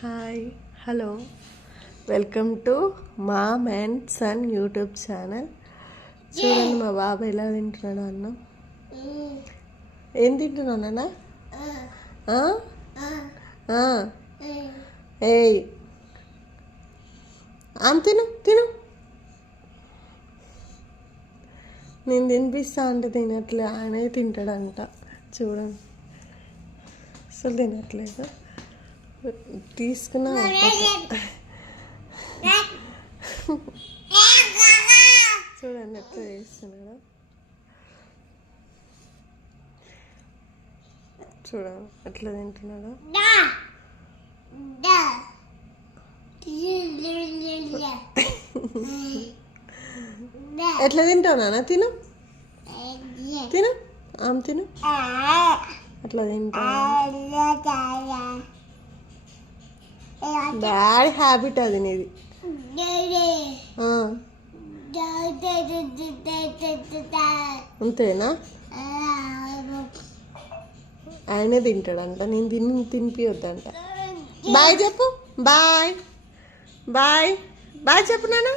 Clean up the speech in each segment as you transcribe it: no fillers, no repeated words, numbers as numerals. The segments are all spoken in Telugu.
Hi hello welcome to mom and son YouTube channel. చూడండి మా బాబు ఎలా తింటున్నాడు అన్నం. ఏం తింటున్నావు నాన్న? ఏయ్ ఆమె తిను తిను. నేను తినిపిస్తా అంటే తినట్లే, ఆయనే తింటాడంట. చూడండి అసలు తినట్లేదు. తీసుకున్నా చూడండి ఎట్లా చేస్తున్నాడు. చూడండి ఎట్లా తింటున్నాడు. ఎట్లా తింటావు నాన్న? తిను తిను ఆమె తిను. అట్లా తింటా. బ్యాడ్ హ్యాబిట్ అది నీది. అంతేనా? ఆయనే తింటాడంట, నేను తినిపియొద్దంట. బాయ్ చెప్పు. బాయ్ బాయ్ బాయ్ చెప్పు నాన్న.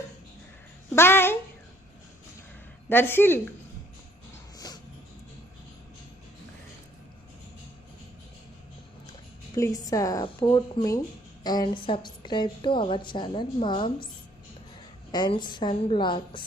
Bye Darsheel. Please support me and subscribe to our channel Moms and Son Vlogs.